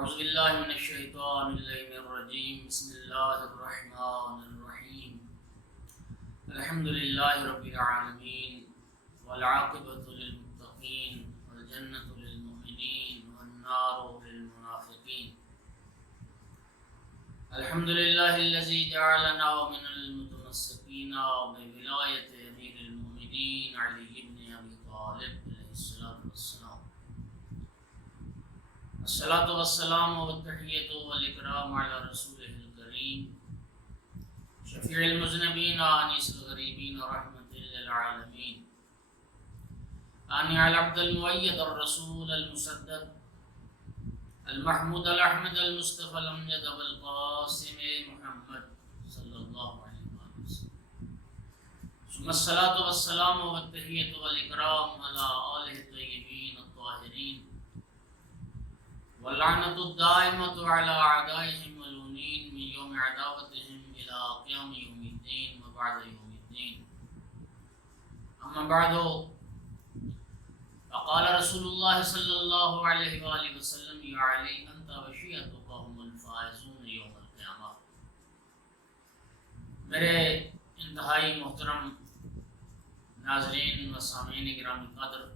اعوذ باللہ من الشیطان اللعین الرجیم بسم اللہ الرحمن الرحیم الحمد للہ رب العالمین والعاقبۃ للمتقین والجنۃ للمؤمنین والنار للمنافقین الحمد للہ الذی جعلنا من المتمسکین بولایۃ امیر المؤمنین علی بن ابی طالب علیہ الصلوۃ والسلام الصلاۃ والسلام والتحیۃ والاکرام علی رسولہ الکریم شفیع المذنبین انیس الغریبین رحمۃ للعالمین آنی العبد المؤید الرسول المسدد المحمود الاحمد المصطفى الامجد ابو القاسم محمد صلی اللہ علیہ وآلہ وسلم ثم الصلاۃ والسلام والتحیۃ والاکرام علی آلہ الطیبین الطاہرین واللعنۃ الدائمۃ علی اعدائهم ملعونین من یوم عداوتهم الى قیام یوم الدین وبعد یوم الدین اما بعد فقال رسول اللہ صلی اللہ علیہ وآلہ وسلم یا علی انت وشیعتک هم الفائزون یوم القیامہ۔ میرے انتہائی محترم ناظرین و سامعین گرامی قدر،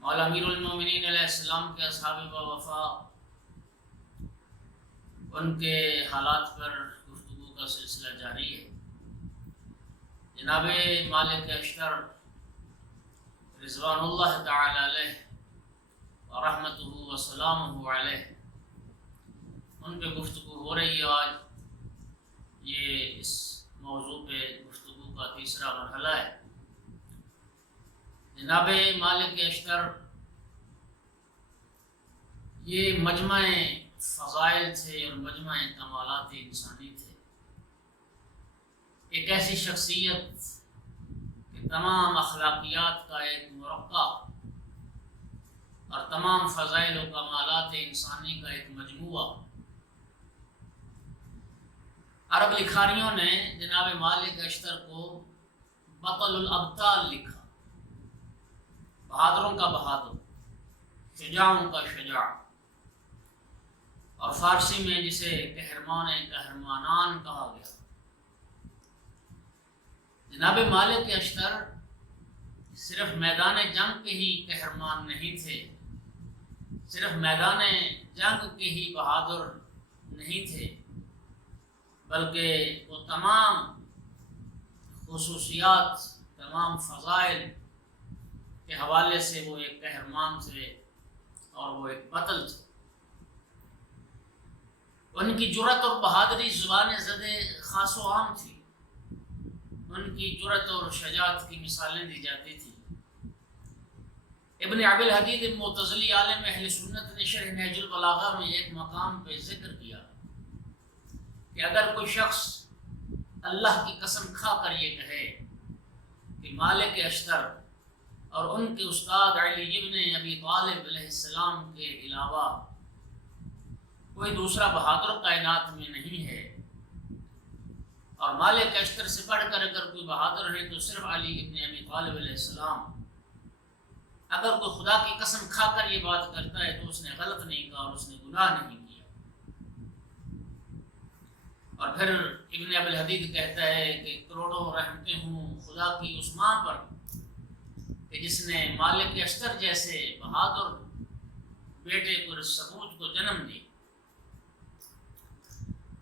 مولا امیر المومنین علیہ السلام کے اصحاب و وفا، ان کے حالات پر گفتگو کا سلسلہ جاری ہے۔ جناب مالک اشتر رضوان اللہ تعالی علیہ ورحمتہ وسلامہ علیہ، ان پہ گفتگو ہو رہی ہے۔ آج یہ اس موضوع پہ گفتگو کا تیسرا مرحلہ ہے۔ جناب مالک اشتر یہ مجمع فضائل تھے اور مجمع کمالات انسانی تھے۔ ایک ایسی شخصیت کہ تمام اخلاقیات کا ایک مرقع اور تمام فضائل و کمالات انسانی کا ایک مجموعہ۔ عرب لکھاریوں نے جناب مالک اشتر کو بطل الابطال لکھا، بہادروں کا بہادر، شجاعوں کا شجاع، اور فارسی میں جسے قہرمان قہرمانان کہا گیا۔ جناب مالک اشتر صرف میدان جنگ کے ہی قہرمان نہیں تھے، صرف میدان جنگ کے ہی بہادر نہیں تھے، بلکہ وہ تمام خصوصیات، تمام فضائل کے حوالے سے وہ ایک قہرمان تھے اور وہ ایک بطل تھے۔ ان کی جرأت اور بہادری زبان زدے خاص و عام تھی۔ ان کی جرأت اور شجاعت کی مثالیں دی جاتی تھی۔ ابن عبد الحدید المعتزلی عالم اہل سنت نے شرح نہج البلاغہ میں ایک مقام پہ ذکر کیا کہ اگر کوئی شخص اللہ کی قسم کھا کر یہ کہے کہ مالک اشتر اور ان کے استاد علی ابن ابی طالب علیہ السلام کے علاوہ کوئی دوسرا بہادر کائنات میں نہیں ہے، اور مالک اشتر سے بڑھ کر اگر کوئی بہادر ہے تو صرف علی ابن ابی طالب علیہ السلام، اگر کوئی خدا کی قسم کھا کر یہ بات کرتا ہے تو اس نے غلط نہیں کہا اور اس نے گناہ نہیں کیا۔ اور پھر ابن ابی الحدید کہتا ہے کہ کروڑوں رحمتیں ہوں خدا کی اس ماں پر کہ جس نے مالک اشتر جیسے بہادر بیٹے کو ثبوت کو جنم دی۔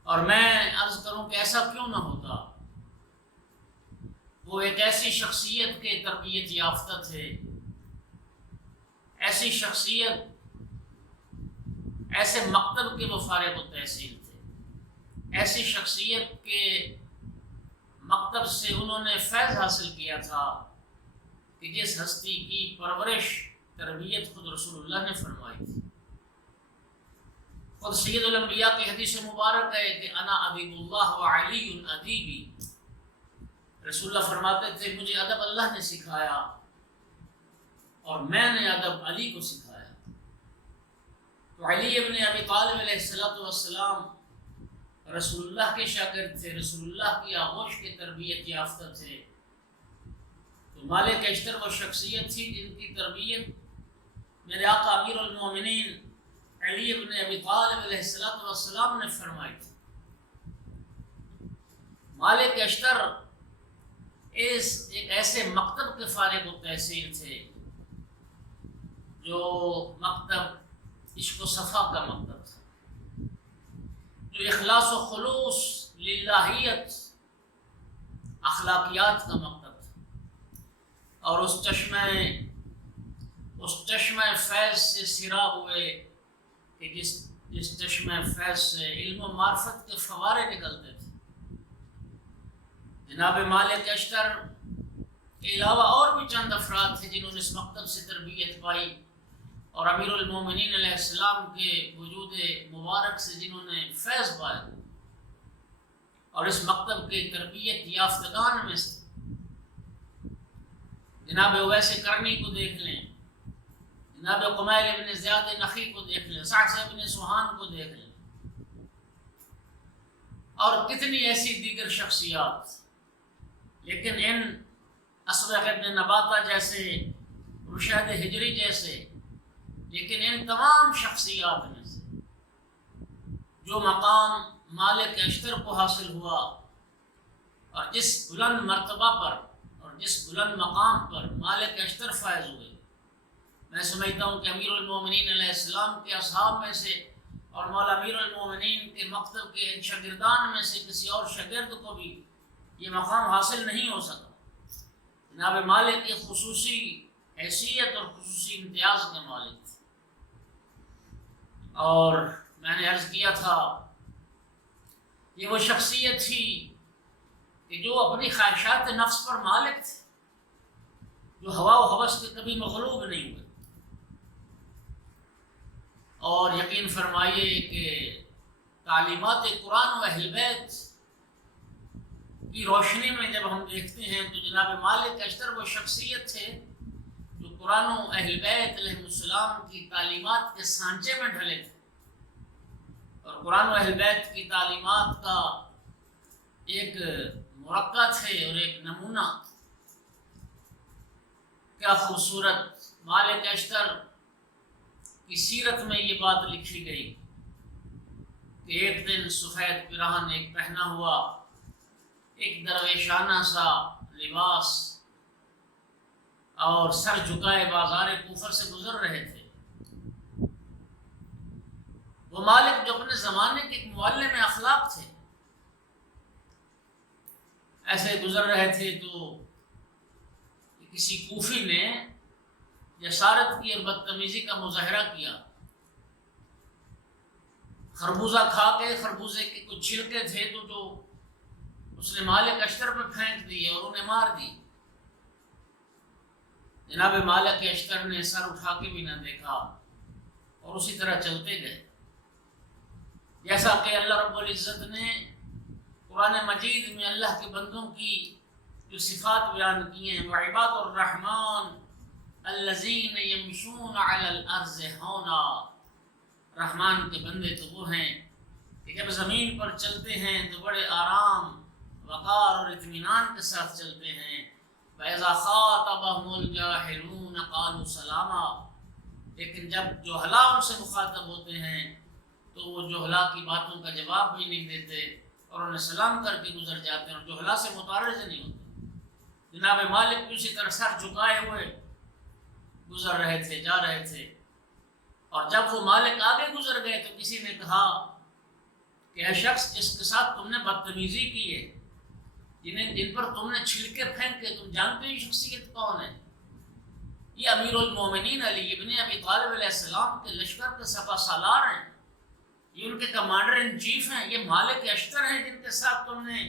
اور میں عرض کروں کہ ایسا کیوں نہ ہوتا، وہ ایک ایسی شخصیت کے تربیت یافتہ تھے، ایسی شخصیت، ایسے مکتب کے وہ فارغ التحصیل تھے، ایسی شخصیت کے مکتب سے انہوں نے فیض حاصل کیا تھا کہ جس ہستی کی پرورش تربیت خود رسول اللہ نے فرمائی تھی۔ خود سید الانبیاء کی حدیث مبارک ہے کہ انا ادیب اللہ و علی ادیبی، رسول اللہ فرماتے تھے مجھے ادب اللہ نے سکھایا اور میں نے ادب علی کو سکھایا۔ تو علی ابن ابی طالب علیہ السلام رسول اللہ کے شاگرد تھے، رسول اللہ کی آغوش کے تربیت یافتہ تھے۔ تو مالک اشتر وہ شخصیت تھی جن کی تربیت میرے آقا امیر المومنین علی بن ابی طالب علیہ السلام نے فرمائی تھی۔ مالک اشتر ایک ایسے مکتب کے فارغ التحصیل تھے جو مکتب عشق و صفا کا مکتب تھا، جو اخلاص و خلوص للہیت اخلاقیات کا مکتب تھا، اور اس چشمہ فیض سے سیراب ہوئے کہ جس چشمہ فیض سے علم و معرفت کے فوارے نکلتے تھے۔ جناب مالک اشتر کے علاوہ اور بھی چند افراد تھے جنہوں نے اس مکتب سے تربیت پائی، اور امیر المومنین علیہ السلام کے وجود مبارک سے جنہوں نے فیض پایا، اور اس مکتب کے تربیت یافتگان میں سے جناب اویس کرنی کو دیکھ لیں، جناب قمیل ابن زیاد نخی کو دیکھ لیں، صعصع ابن سوہان کو دیکھ لیں، اور کتنی ایسی دیگر شخصیات۔ لیکن ان اسبغ ابن نباتہ جیسے، رشید ہجری جیسے، لیکن ان تمام شخصیات میں سے جو مقام مالک اشتر کو حاصل ہوا، اور جس بلند مرتبہ پر اور جس بلند مقام پر مالک اشتر فائز ہوئے، میں سمجھتا ہوں کہ امیر المومنین علیہ السلام کے اصحاب میں سے اور مولا امیر المومنین کے مکتب کے ان شاگردان میں سے کسی اور شاگرد کو بھی یہ مقام حاصل نہیں ہو سکا۔ جناب مالک کی خصوصی حیثیت اور خصوصی امتیاز کے مالک تھے، اور میں نے عرض کیا تھا یہ وہ شخصیت تھی کہ جو اپنی خواہشات نفس پر مالک تھے، جو ہوا و ہوس کے کبھی مغلوب نہیں ہوئے، اور یقین فرمائیے کہ تعلیمات قرآن و اہل بیت کی روشنی میں جب ہم دیکھتے ہیں تو جناب مالک اشتر وہ شخصیت تھے جو قرآن و اہل بیت علیہ السلام کی تعلیمات کے سانچے میں ڈھلے تھے، اور قرآن و اہل بیت کی تعلیمات کا ایک مرقع تھے اور ایک نمونہ۔ کیا خوبصورت مالک اشتر کی سیرت میں یہ بات لکھی گئی کہ ایک دن سفید پیراہن ایک پہنا ہوا، ایک درویشانہ سا لباس اور سر جھکائے بازار کوفہ سے گزر رہے تھے۔ وہ مالک جو اپنے زمانے کے ایک معلم اخلاق تھے، ایسے گزر رہے تھے تو کسی کوفی نے جسارت کی اور بدتمیزی کا مظاہرہ کیا۔ خربوزہ کھا کے خربوزے کے کچھ چھلکے تھے تو جو اس نے مالک اشتر پہ پھینک دیے اور انہیں مار دی۔ جناب مالک اشتر نے سر اٹھا کے بھی نہ دیکھا اور اسی طرح چلتے گئے، جیسا کہ اللہ رب العزت نے قرآن مجید میں اللہ کے بندوں کی جو صفات بیان کی ہیں، وعباد الرحمن الذین یمشون علی الارض ہونا، رحمان کے بندے تو وہ ہیں کہ جب زمین پر چلتے ہیں تو بڑے آرام، وقار اور اطمینان کے ساتھ چلتے ہیں۔ فَإِذَا خَاطَبَهُمُ الْجَاهِلُونَ قَالُوا سَلَامًا، لیکن جب جہلا ان سے مخاطب ہوتے ہیں تو وہ جہلا کی باتوں کا جواب بھی نہیں دیتے اور انہیں سلام کر کے گزر جاتے ہیں، اور جہلا سے متعرض نہیں ہوتے۔ جناب مالک بھی اسی طرح سر جھکائے ہوئے گزر رہے تھے، جا رہے تھے، اور جب وہ مالک آگے گزر گئے تو کسی نے کہا کہ اے شخص جس کے ساتھ تم نے بدتمیزی کی ہے، جن پر تم نے چھلکے پھینکے، تم جانتے ہو یہ شخصیت کون ہے؟ یہ امیر المومنین علی ابن ابی طالب علیہ السلام کے لشکر کے سپہ سالار ہیں، یہ ان کے کمانڈر ان چیف ہیں، یہ مالک اشتر ہیں جن کے ساتھ تم نے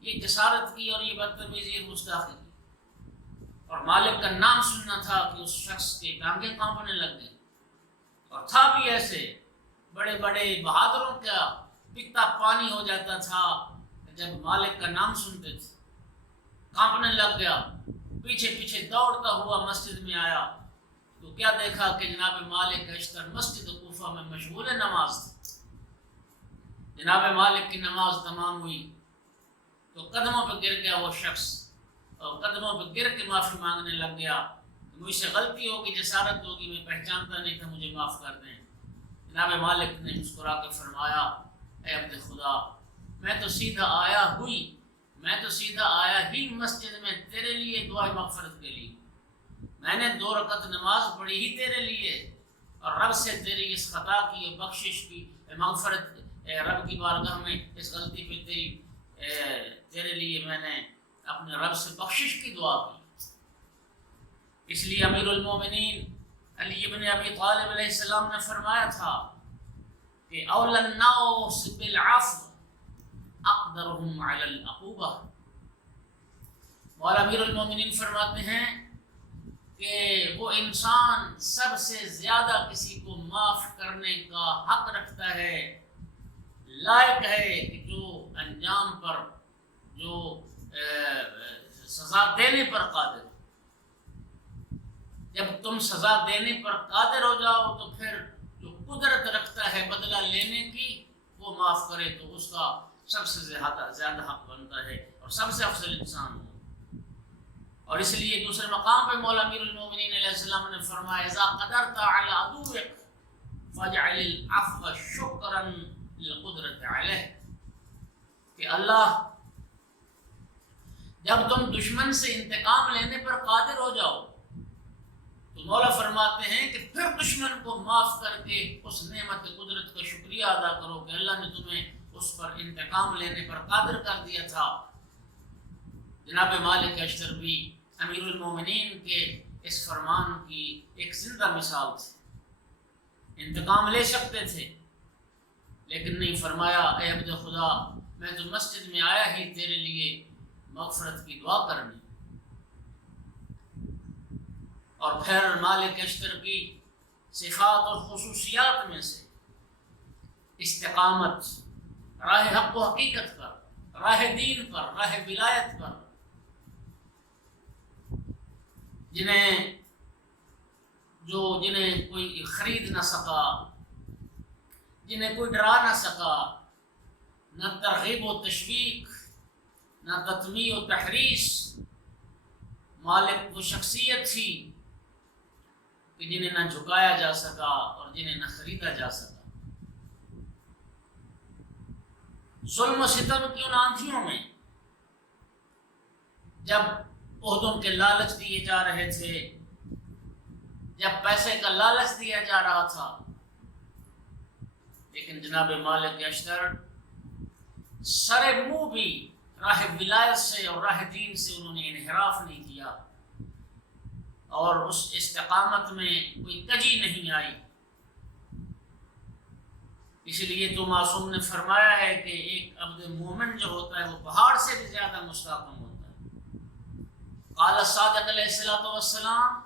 یہ جسارت کی اور یہ بدتمیزی اور گستاخی کی۔ اور مالک کا نام سننا تھا کہ اس شخص کے ٹانگیں کانپنے لگ گئی، اور تھا بھی ایسے بڑے بڑے بہادروں کا پتا پانی ہو جاتا تھا جب مالک کا نام سنتے تھے، کانپنے لگ گیا، پیچھے پیچھے دوڑتا ہوا مسجد میں آیا تو کیا دیکھا کہ جناب مالک اشتر مسجد کوفہ میں مشغول نماز تھے۔ جناب مالک کی نماز تمام ہوئی تو قدموں پہ گر گیا وہ شخص، اور قدموں پہ گر کے معافی مانگنے لگ گیا کہ مجھ سے غلطی ہوگی، جسارت ہوگی، میں پہچانتا نہیں تھا، مجھے معاف کر دیں۔ جناب مالک نے مسکرا کے فرمایا اے عبد خدا میں تو سیدھا آیا ہی مسجد میں تیرے لیے دعائے مغفرت کے لیے، میں نے 2 رکعت نماز پڑھی ہی تیرے لیے اور رب سے تیری اس خطا کی بخشش کی مغفرت، رب کی بارگاہ میں اس غلطی پہ تیرے لیے میں نے اپنے رب سے بخشش کی دعا کی۔ اس لیے امیر المومنین علی ابن ابی طالب علیہ السلام نے فرمایا تھا کہ اولی الناس بالعفو اقدرهم علی العقوبہ۔ مولا امیر المومنین فرماتے ہیں کہ وہ انسان سب سے زیادہ کسی کو معاف کرنے کا حق رکھتا ہے، لائق ہے کہ جو انجام پر، جو سزا دینے پر قادر ہو۔ جب تم سزا دینے پر قادر ہو جاؤ تو پھر جو قدرت رکھتا ہے بدلہ لینے کی وہ معاف کرے تو اس کا سب سے زیادہ حق بنتا ہے اور سب سے افضل انسان ہو۔ اور اس لیے دوسرے مقام پہ مولا امیر المومنین علیہ السلام نے فرمایا اذا قدرت علی عدوک فاجعل العفو شکرا للقدرت علیہ، کہ اللہ جب تم دشمن سے انتقام لینے پر قادر ہو جاؤ تو مولا فرماتے ہیں کہ پھر دشمن کو معاف کر کے اس نعمت قدرت کا شکریہ ادا کرو کہ اللہ نے تمہیں اس پر انتقام لینے پر قادر کر دیا تھا۔ جناب مالک اشتر بھی امیر المومنین کے اس فرمان کی ایک زندہ مثال تھی، انتقام لے سکتے تھے لیکن نہیں، فرمایا اے عبد خدا میں تو مسجد میں آیا ہی تیرے لیے مغفرت کی دعا کرنے۔ اور پھر مالک اشتر کی صفات اور خصوصیات میں سے استقامت، راہ حق و حقیقت پر، راہ دین پر، راہ ولایت پر، جنہیں کوئی خرید نہ سکا، جنہیں کوئی ڈرا نہ سکا، نہ ترغیب و تشویق، نہ تطمیع و تحریش۔ مالک وہ شخصیت تھی کہ جنہیں نہ جھکایا جا سکا اور جنہیں نہ خریدا جا سکا۔ ظلم و ستم کی ان آنکھیوں میں جب عہدوں کے لالچ دیے جا رہے تھے، جب پیسے کا لالچ دیا جا رہا تھا، لیکن جناب مالک اشتر سر منہ بھی راہ ولایت سے اور راہ دین سے انہوں نے انحراف نہیں کیا اور اس استقامت میں کوئی کجی نہیں آئی۔ اس لیے تو معصوم نے فرمایا ہے کہ ایک عبد مومن جو ہوتا ہے وہ پہاڑ سے بھی زیادہ مستحکم ہوتا ہے۔ قال الصادق علیہ الصلوۃ والسلام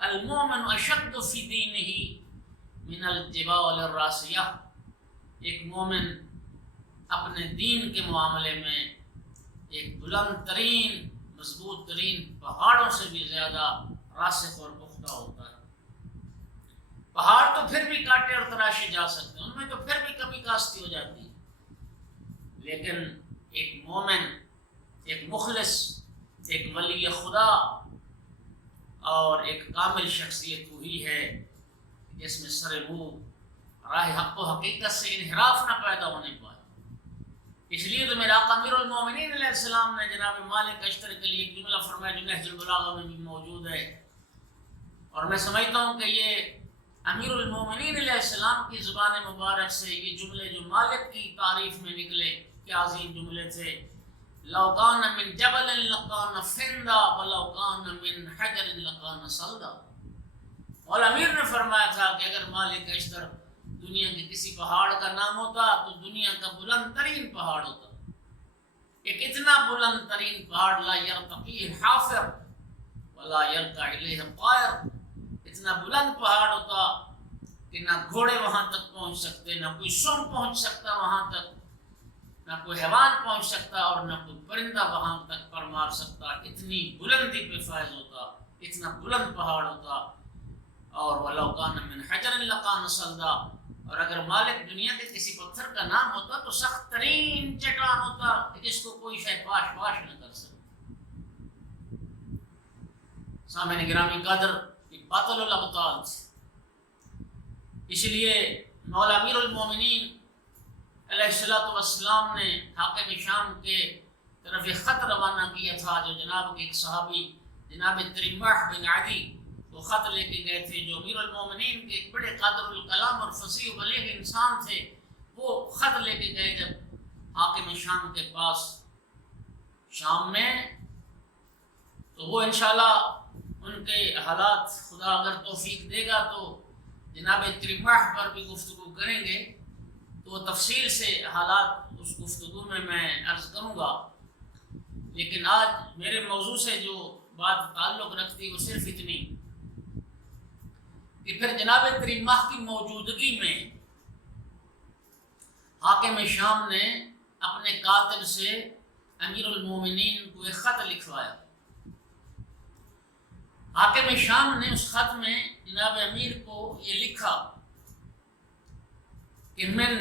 المؤمن اشد فی دینہ من الجبال الراسیہ، ایک مومن اپنے دین کے معاملے میں ایک بلند ترین، مضبوط ترین پہاڑوں سے بھی زیادہ راسخ اور پختہ ہوتا ہے۔ پہاڑ تو پھر بھی کاٹے اور تراشے جا سکتے ہیں، ان میں تو پھر بھی کمی کاستی ہو جاتی ہے، لیکن ایک مومن، ایک مخلص، ایک ولی خدا اور ایک کامل شخصیت وہی ہے جس میں سر منہ راہ حق و حقیقت سے انحراف نہ پیدا ہونے پائے۔ اس لیے تو میرا آقا امیر المومنین علیہ السلام نے جناب مالک اشتر کے لیے ایک جملہ فرمایا جو نہج البلاغہ میں بھی موجود ہے، اور میں سمجھتا ہوں کہ یہ امیر المومنین علیہ السلام کی زبان مبارک سے یہ جملے جو مالک کی تعریف میں نکلے کیا عظیم جملے تھے۔ لو کان من جبل لکان فندا ولو کان من حجر لکان صلدا۔ مولا امیر نے فرمایا تھا کہ اگر مالک اشتر دنیا کے کسی پہاڑ کا نام ہوتا تو دنیا کا بلند ترین پہاڑ ہوتا، ایک اتنا بلند ترین پہاڑ لا یرتقی حافر ولا یرقى الیہ طائر، اتنا بلند پہاڑ ہوتا کہ نہ گھوڑے وہاں تک پہنچ سکتے، نہ کوئی سونگ پہنچ سکتا وہاں تک، نہ کوئی حیوان پہنچ سکتا اور نہ کوئی پرندہ وہاں تک پر مار سکتا، اتنی بلندی پہ فائز ہوتا، اتنا بلند پہاڑ ہوتا۔ اور وَلَوْ كَانَ مِنْ حَجَرٍ لَقَانَ صَلْدًا، اور اگر مالک دنیا کے کسی پتھر کا نام ہوتا تو سخت ترین چٹان ہوتا جس کو کوئی شے پاش پاش نہ کر سکتا۔ سامعین گرامی قدر باطل الابطال تھے، اس لیے مولا امیر المومنین علیہ الصلوۃ والسلام نے حاکم شام کے طرف ایک خط روانہ کیا تھا، جو جناب کے ایک صحابی جناب تریماح بن عدی وہ خط لے کے گئے تھے، جو امیر المومنین کے ایک بڑے قادر الکلام اور فصیح و بلیغ انسان تھے۔ وہ خط لے کے گئے جب حاکم شام کے پاس شام میں، تو وہ انشاءاللہ ان کے حالات خدا اگر توفیق دے گا تو جناب تریماح پر بھی گفتگو کریں گے، تو وہ تفصیل سے حالات اس گفتگو میں عرض کروں گا۔ لیکن آج میرے موضوع سے جو بات تعلق رکھتی وہ صرف اتنی کہ پھر جناب تریماح کی موجودگی میں حاکم شام نے اپنے کاتب سے امیر المومنین کو ایک خط لکھوایا۔ حاکم شام نے اس خط میں جناب امیر کو یہ لکھا کہ من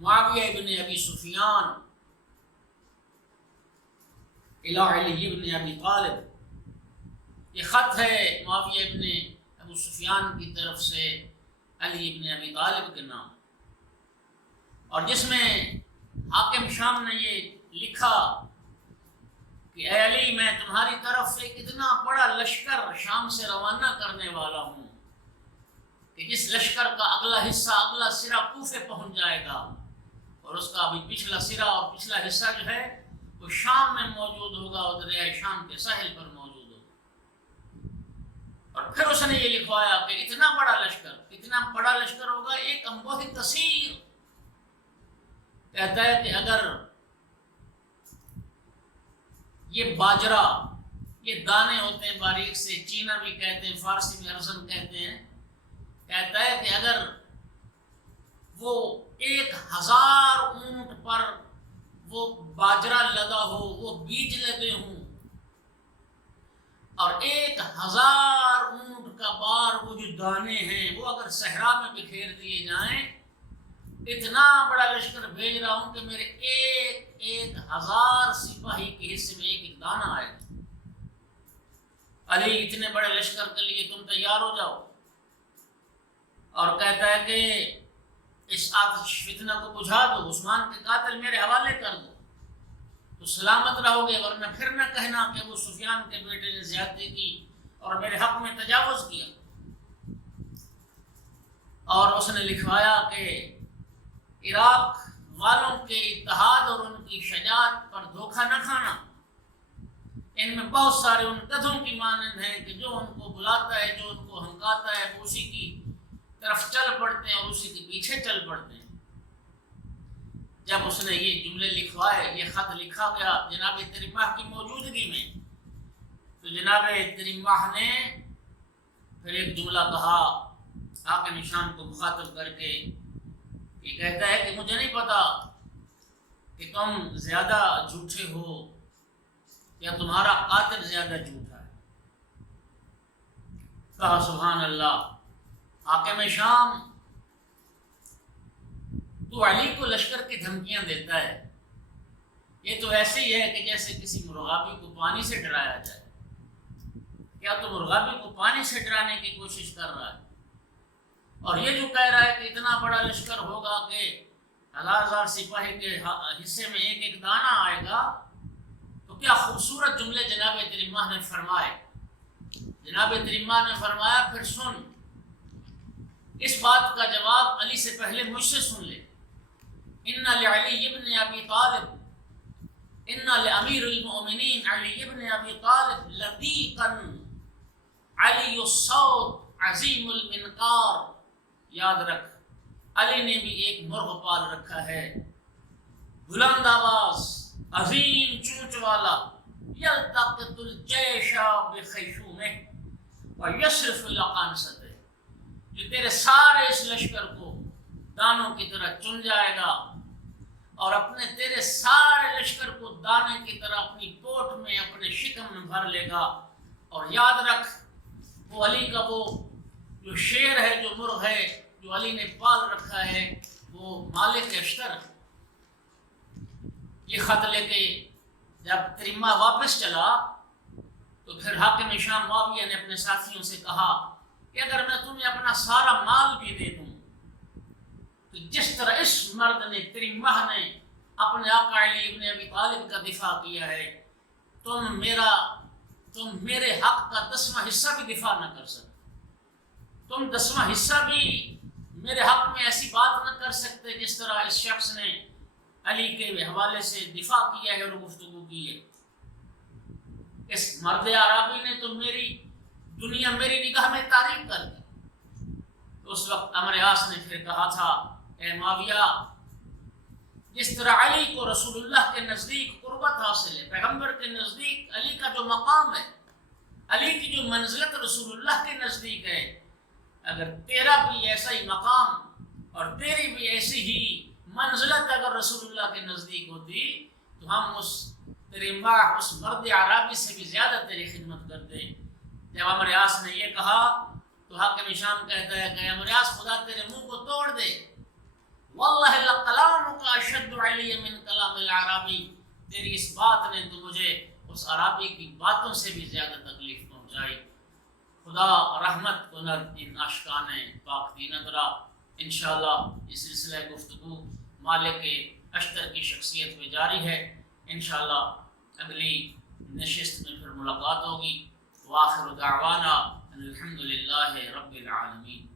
معاویہ ابن ابی سفیان الی علی ابن ابی طالب، یہ خط ہے معاویہ ابن ابو سفیان کی طرف سے علی ابن ابی طالب کے نام، اور جس میں حاکم شام نے یہ لکھا کہ اے علی، میں تمہاری طرف ایک اتنا بڑا لشکر شام سے روانہ کرنے والا ہوں کہ جس لشکر کا اگلا حصہ، اگلا سرا کوفے پہنچ جائے گا، اور اس کا ابھی پچھلا سرا اور پچھلا حصہ جو ہے وہ شام میں موجود ہوگا، اور دریائے شام کے ساحل پر موجود ہوگا۔ اور پھر اس نے یہ لکھوایا کہ اتنا بڑا لشکر ہوگا، ایک انبوہ کثیر، کہتا ہے کہ اگر یہ باجرہ، یہ دانے ہوتے ہیں باریک سے، چینا بھی کہتے ہیں، فارسی میں ارزن کہتے ہیں، کہتا ہے کہ اگر وہ 1000 اونٹ پر وہ باجرہ لگا ہو، وہ بیج لگے ہوں، اور 1000 اونٹ کا بار وہ جو دانے ہیں وہ اگر صحرا میں بکھیر دیے جائیں، اتنا بڑا لشکر بھیج رہا ہوں کہ میرے 1000 سپاہی کے حصے میں ایک دانہ آئے گا۔ علی، اتنے بڑے لشکر کے لیے تم تیار ہو جاؤ۔ اور کہتا ہے کہ اس آتش فتنہ کو بجھا دو، عثمان کے قاتل میرے حوالے کر دو تو سلامت رہو گے، ورنہ پھر نہ کہنا کہ وہ سفیان کے بیٹے نے زیادتی کی اور میرے حق میں تجاوز کیا۔ اور اس نے لکھوایا کہ عراق والوں کے اتحاد اور ان کی شجاعت پر دھوکہ نہ کھانا، ان میں بہت سارے ان گدھوں کی مانند ہیں کہ جو ان کو بلاتا ہے، جو ان کو ہنکاتا ہے، وہ اسی کی طرف چل پڑتے ہیں اور اسی کے پیچھے چل پڑتے ہیں۔ جب اس نے یہ جملے لکھوائے، یہ خط لکھا گیا جناب تریماح کی موجودگی میں، تو جناب تریماح نے پھر ایک جملہ کہا حاکم شام کو مخاطب کر کے، یہ کہتا ہے کہ مجھے نہیں پتا کہ تم زیادہ جھوٹے ہو یا تمہارا قاتل زیادہ جھوٹا ہے۔ کہا سبحان اللہ، حاکم شام تو علی کو لشکر کی دھمکیاں دیتا ہے، یہ تو ایسے ہی ہے کہ جیسے کسی مرغابی کو پانی سے ڈرایا جائے۔ کیا تو مرغابی کو پانی سے ڈرانے کی کوشش کر رہا ہے؟ اور یہ جو کہہ رہا ہے کہ اتنا بڑا لشکر ہوگا کہ 1000 سپاہی کے حصے میں ایک ایک دانہ آئے گا، تو کیا خوبصورت جملے جناب تریماح نے فرمائے۔ جناب تریماح نے فرمایا، پھر سن، اس بات کا جواب علی سے پہلے مجھ سے سن لے۔ ان لعلی ابن ابی طالب، ان لامیر المؤمنین علی ابن ابی طالب لطیقا علی الصوت عظیم المنقار۔ یاد رکھ، علی نے بھی ایک مرغ پال رکھا ہے، بلند آواز، عظیم چونچ والا، یلتقط الجیش بخیشومہ ویصرف القانصتہ، جو تیرے سارے اس لشکر کو دانوں کی طرح چن جائے گا اور اپنے تیرے سارے لشکر کو دانے کی طرح اپنی پوٹ میں، اپنے شکم میں بھر لے گا۔ اور یاد رکھ، وہ علی کا وہ جو شیر ہے، جو مرغ ہے، جو علی نے پال رکھا ہے، وہ مالک اشتر۔ یہ خط لے کے جب تریماح واپس چلا تو پھر حاکم شام معاویہ نے اپنے ساتھیوں سے کہا کہ اگر میں تمہیں اپنا سارا مال بھی دے دوں کہ جس طرح اس مرد نے، تیری ماں نے اپنے آقا علی ابن ابی طالب کا دفاع کیا ہے، تم میرے حق کا 10واں حصہ بھی دفاع نہ کر سکتے، تم 10واں حصہ بھی میرے حق میں ایسی بات نہ کر سکتے جس طرح اس شخص نے علی کے حوالے سے دفاع کیا ہے اور گفتگو کی ہے۔ اس مرد عربی نے تو میری دنیا میری نگاہ میں تاریک کر دی۔ تو اس وقت عمرو عاص نے پھر کہا تھا، اے معاویہ، جس طرح علی کو رسول اللہ کے نزدیک قربت حاصل ہے، پیغمبر کے نزدیک علی کا جو مقام ہے، علی کی جو منزلت رسول اللہ کے نزدیک ہے، اگر تیرا بھی ایسا ہی مقام اور تیری بھی ایسی ہی منزلت اگر رسول اللہ کے نزدیک ہوتی تو ہم اس تیرے ماں اس مرد عربی سے بھی زیادہ تیری خدمت کرتے۔ جب عمرو عاص نے یہ کہا تو حاکم شام کہتا ہے کہ عمرو عاص، خدا تیرے منہ کو توڑ دے، واللہ لکلامک اشد علی من کلام العربی، تیری اس بات نے تو مجھے اس عربی کی باتوں سے بھی زیادہ تکلیف پہنچائی۔ خدا رحمت کند ان اشکان پاک دینترا۔ انشاءاللہ یہ سلسلہ گفتگو مالک اشتر کی شخصیت میں جاری ہے، انشاءاللہ اگلی نشست میں پھر ملاقات ہوگی۔ وآخر دعوانا ان الحمد للہ رب العالمین۔